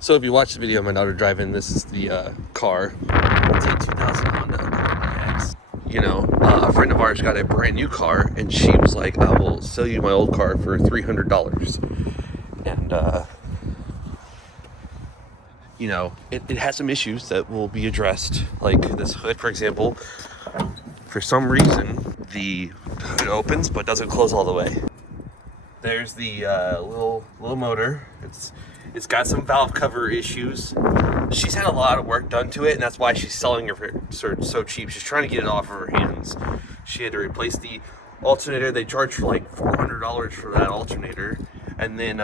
So if you watch the video of my daughter driving, this is the car. It's a 2000 Honda Accord EX. You know, a friend of ours got a brand new car, and she was like, I will sell you my old car for $300. And, you know, it has some issues that will be addressed. Like this hood, for example. For some reason, the hood opens but doesn't close all the way. There's the little motor. It's got some valve cover issues. She's had a lot of work done to it, and that's why she's selling it so cheap. She's trying to get it off of her hands. She had to replace the alternator. They charged for like $400 for that alternator, and then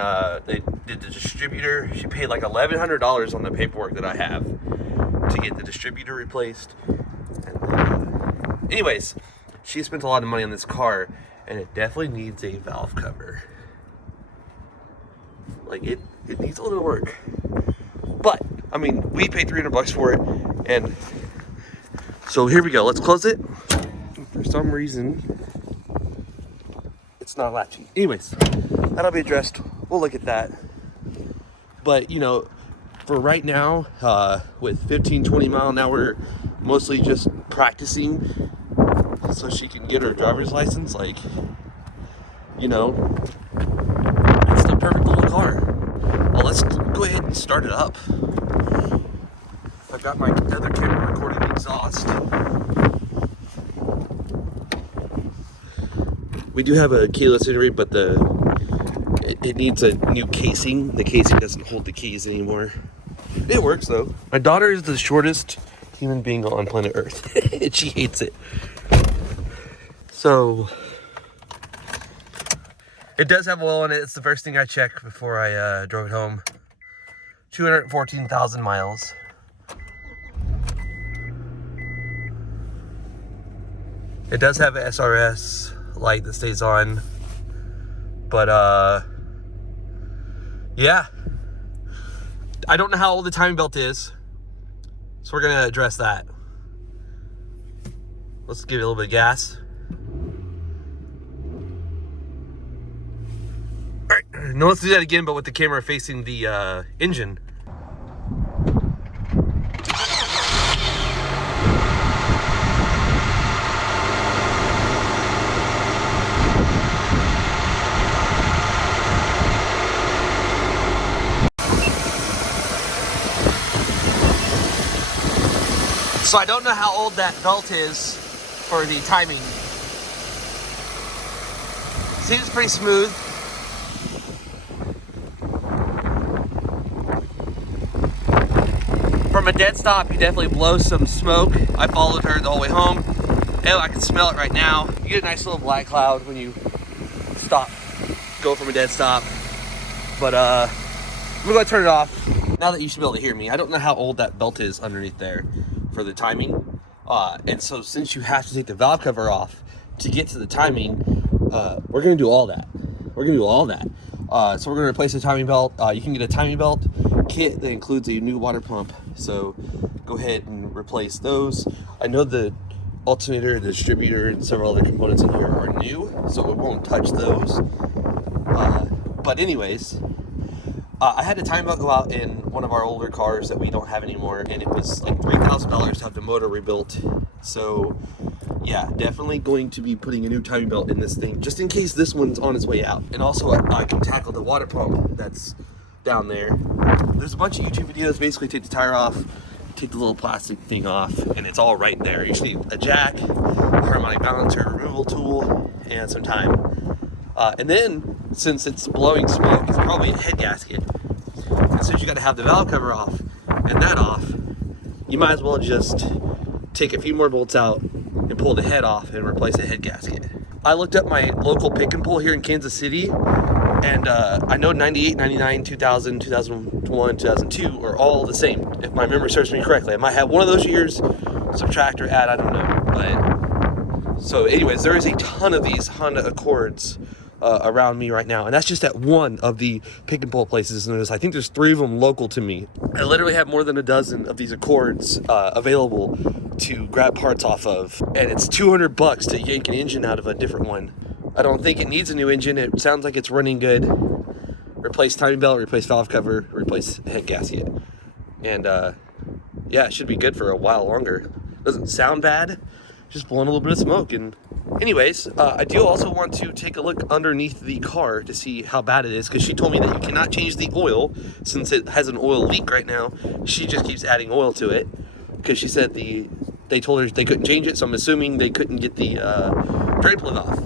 they did the distributor. She paid like $1,100 on the paperwork that I have to get the distributor replaced. And then, anyways, she spent a lot of money on this car, and it definitely needs a valve cover. Like it needs a little work. But I mean, we paid $300 for it, and so here we go. Let's close it. For some reason, it's not latching. Anyways, that'll be addressed. We'll look at that. But you know, for right now, with 15-20 mile an hour, mostly just practicing so she can get her driver's license. Like, you know, it's the perfect little car. Well, let's go ahead and start it up. I've got my other camera recording the exhaust. We do have a keyless entry, but it needs a new casing. The casing doesn't hold the keys anymore. It works though. My daughter is the shortest human being on planet Earth. And she hates it. So it does have oil in it. It's the first thing I checked before I drove it home. 214,000 miles. It does have an SRS light that stays on, but yeah, I don't know how old the timing belt is, so we're gonna address that. Let's give it a little bit of gas. All right, now let's do that again, but with the camera facing the engine. So I don't know how old that belt is for the timing. Seems pretty smooth. From a dead stop, you definitely blow some smoke. I followed her the whole way home. Oh, I can smell it right now. You get a nice little black cloud when you stop, go from a dead stop. But I'm gonna turn it off now that you should be able to hear me. I don't know how old that belt is underneath there for the timing, and so since you have to take the valve cover off to get to the timing, we're gonna do all that. So we're gonna replace the timing belt. You can get a timing belt kit that includes a new water pump, so go ahead and replace those. I know the alternator, the distributor, and several other components in here are new, so it won't touch those. But anyways, I had a timing belt go out in one of our older cars that we don't have anymore, and it was like $3,000 to have the motor rebuilt. So yeah, definitely going to be putting a new timing belt in this thing, just in case this one's on its way out. And also I can tackle the water pump that's down there. There's a bunch of YouTube videos, basically take the tire off, take the little plastic thing off, and it's all right there. You just need a jack, a harmonic balancer, removal tool, and some time. And then, since it's blowing smoke, it's probably a head gasket. And since you got to have the valve cover off and that off, you might as well just take a few more bolts out and pull the head off and replace the head gasket. I looked up my local pick and pull here in Kansas City, and I know 98, 99, 2000, 2001, 2002 are all the same, if my memory serves me correctly. I might have one of those years subtract or add, I don't know. But so anyways, there is a ton of these Honda Accords around me right now, and that's just at one of the pick and pull places. And I think there's 3 of them local to me. I literally have more than a dozen of these Accords available to grab parts off of, and it's $200 to yank an engine out of a different one. I don't think it needs a new engine. It sounds like it's running good. replace timing belt, replace valve cover, replace head gasket. And yeah, it should be good for a while longer. Doesn't sound bad, just blowing a little bit of smoke. And anyways, I do also want to take a look underneath the car to see how bad it is, because she told me that you cannot change the oil since it has an oil leak right now. She just keeps adding oil to it because she said they told her they couldn't change it, so I'm assuming they couldn't get the drain plug off,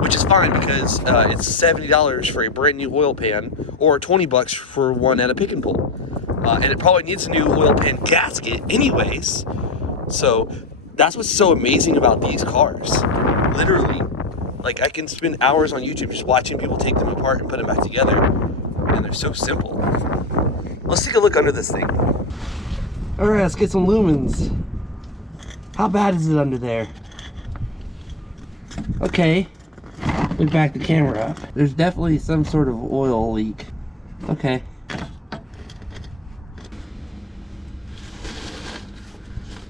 which is fine because it's $70 for a brand new oil pan or $20 for one at a pick and pull. And it probably needs a new oil pan gasket anyways. So that's what's so amazing about these cars. Literally, like, I can spend hours on YouTube just watching people take them apart and put them back together, and they're so simple. Let's take a look under this thing. All right, let's get some lumens. How bad is it under there? Okay, let me back the camera up. There's definitely some sort of oil leak. Okay.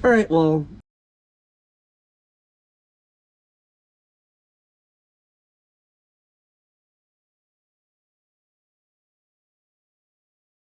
All right, well,